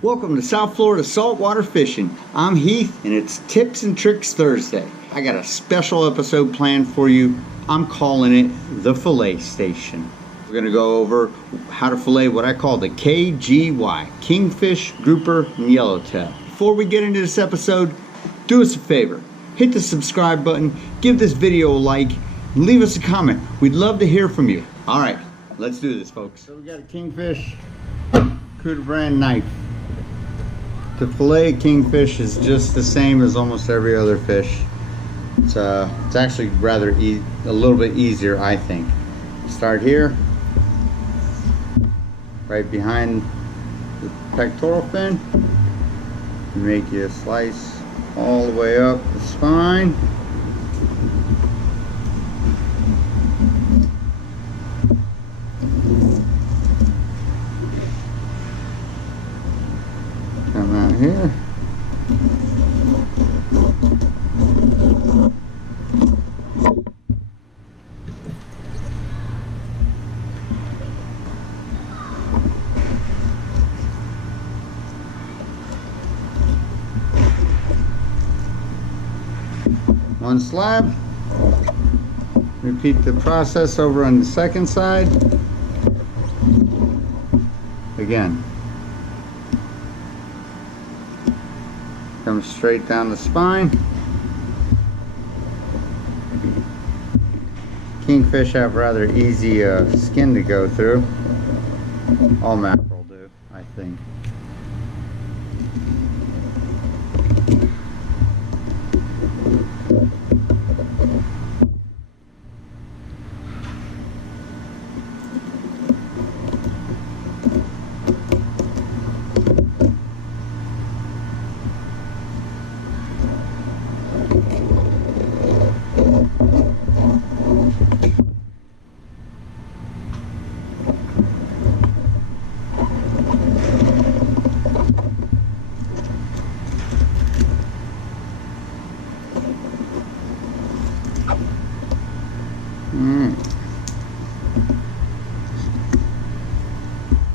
Welcome to South Florida Saltwater Fishing. I'm Heath and it's Tips and Tricks Thursday. I got a special episode planned for you. I'm calling it the Fillet Station. We're going to go over how to fillet what I call the KGY, Kingfish, Grouper, and Yellowtail. Before we get into this episode, do us a favor. Hit the subscribe button, give this video a like, and leave us a comment. We'd love to hear from you. Alright, let's do this, folks. So we got a Kingfish Cuda Brand knife. The fillet kingfish is just the same as almost every other fish. It's actually rather a little bit easier, I think. Start here, right behind the pectoral fin. Make you a slice all the way up the spine. Come out here. One slab. Repeat the process over on the second side. Again. Comes straight down the spine. Kingfish have rather easy skin to go through. All mackerel do, I think.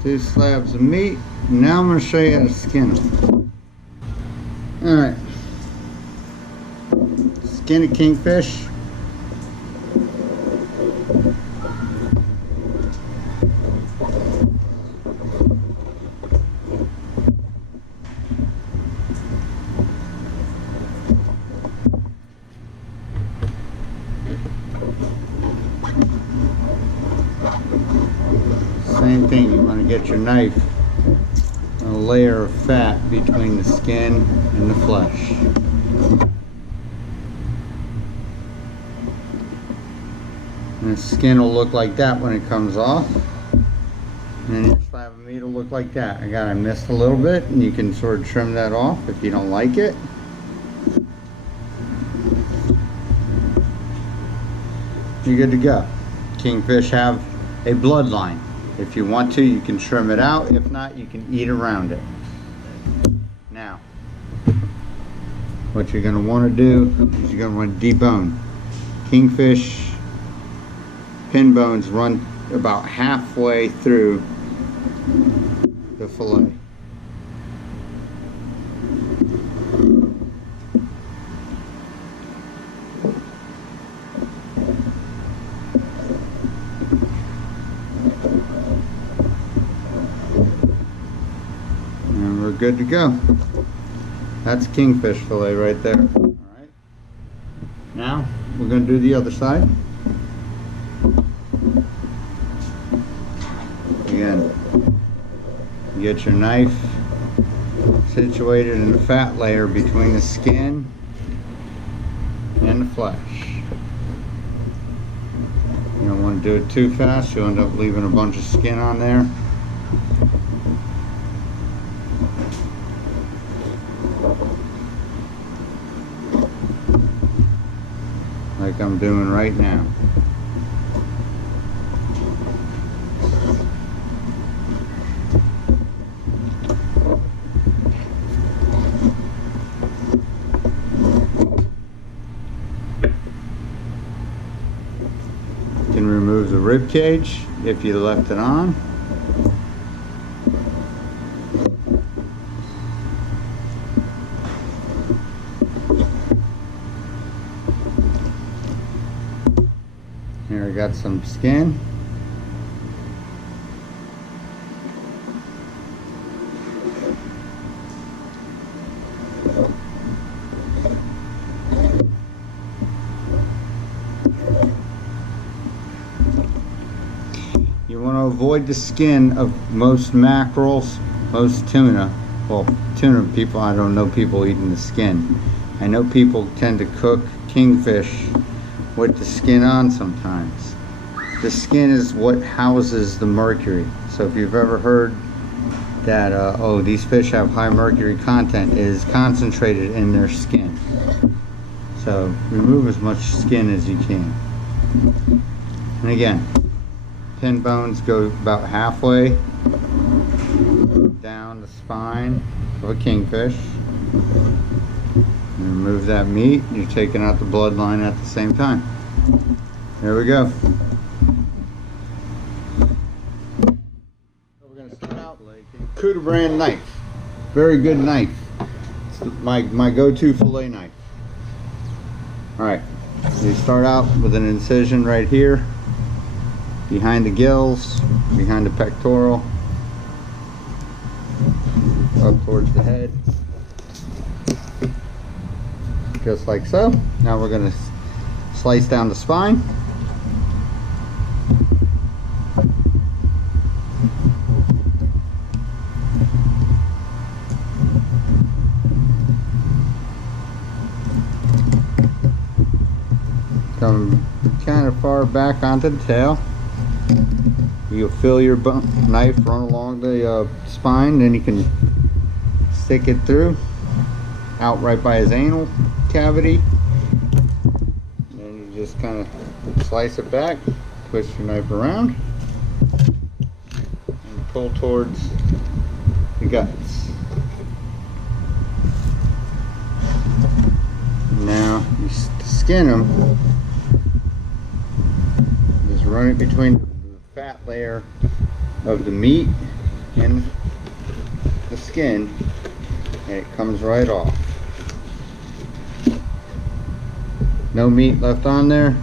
Two slabs of meat. Now I'm going to show you how to skin them. Alright. Skin a kingfish. Same thing, you want to get your knife a layer of fat between the skin and the flesh. And the skin will look like that when it comes off. And then your slab of meat will look like that. I missed a little bit, and you can sort of trim that off if you don't like it. You're good to go. Kingfish have a bloodline. If you want to, you can trim it out. If not, you can eat around it. Now, what you're going to want to do is you're going to want to debone. Kingfish pin bones run about halfway through the fillet. We're good to go. That's kingfish fillet right there. Alright. Now we're going to do the other side. Again, you get your knife situated in the fat layer between the skin and the flesh. You don't want to do it too fast, you'll end up leaving a bunch of skin on there. Like I'm doing right now. You can remove the rib cage if you left it on. add some skin. You want to avoid the skin of most mackerels, most tuna. Well, tuna people, I don't know people eating the skin. I know people tend to cook kingfish with the skin on sometimes. The skin is what houses the mercury. So if you've ever heard that, oh, these fish have high mercury content, it is concentrated in their skin. So remove as much skin as you can. And again, pin bones go about halfway down the spine of a kingfish. And remove that meat. You're taking out the bloodline at the same time. There we go. So we're going to start out with Cuda Brand knife. Very good knife. It's my go-to fillet knife. Alright, so you start out with an incision right here, behind the gills, behind the pectoral, up towards the head, just like so. Now we're going to slice down the spine. Come kind of far back onto the tail. You'll feel your knife run along the spine, then you can stick it through, out right by his anal cavity. Then you just kind of slice it back, twist your knife around, and pull towards the guts. Now you skin them. Just run it between the fat layer of the meat and the skin, and it comes right off. No meat left on there,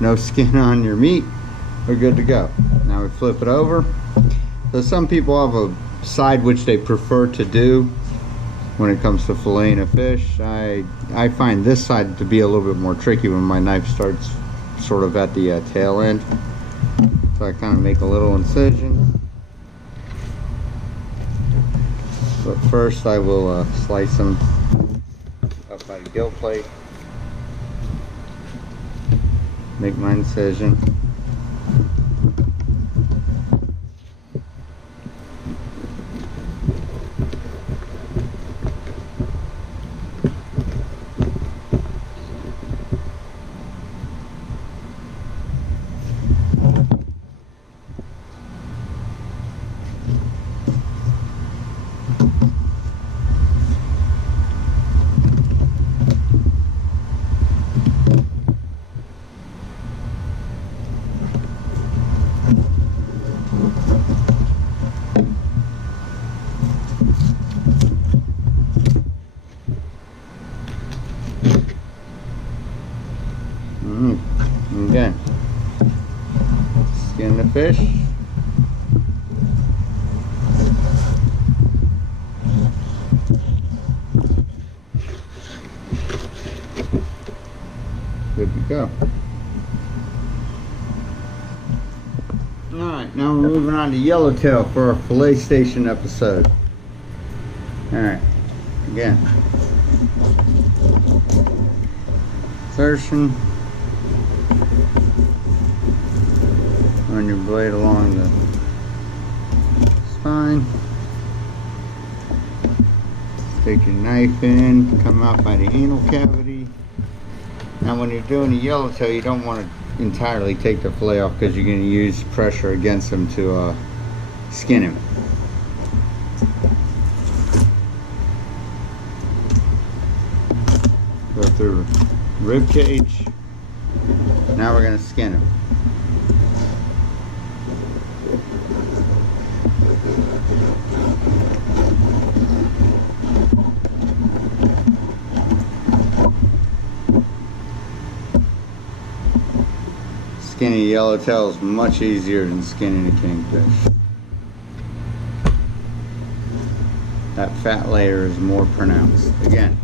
no skin on your meat, we're good to go. Now we flip it over. So some people have a side which they prefer to do when it comes to filleting a fish. I find this side to be a little bit more tricky when my knife starts sort of at the tail end. So I kind of make a little incision. But first I will slice them up by the gill plate. Make my incision. Again, skin the fish. Good to go. Alright, now we're moving on to Yellowtail for our fillet station episode. Alright, again, insertion. Run your blade along the spine. Stick your knife in, come out by the anal cavity. Now when you're doing a yellowtail, you don't want to entirely take the fillet off because you're going to use pressure against him to skin him. Go through the rib cage. Now we're going to skin him. Skinning yellowtail is much easier than skinning a kingfish. That fat layer is more pronounced. Again.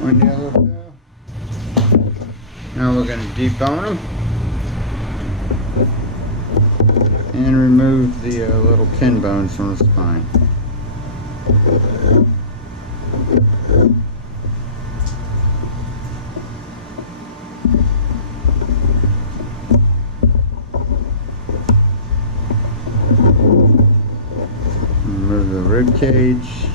One yellowtail. Now we're going to debone them and remove the little pin bones from the spine. Remove the rib cage.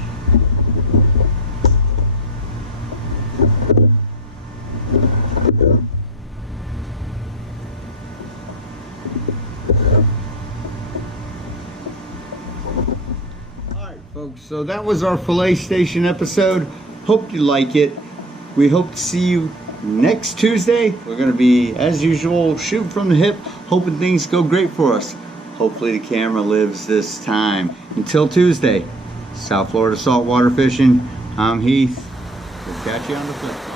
Alright folks, so that was our fillet station episode. Hope you like it. We hope to see you next Tuesday. We're going to be, as usual, shooting from the hip, hoping things go great for us. Hopefully the camera lives this time. Until Tuesday, South Florida saltwater fishing. I'm Heath. We'll catch you on the flip side.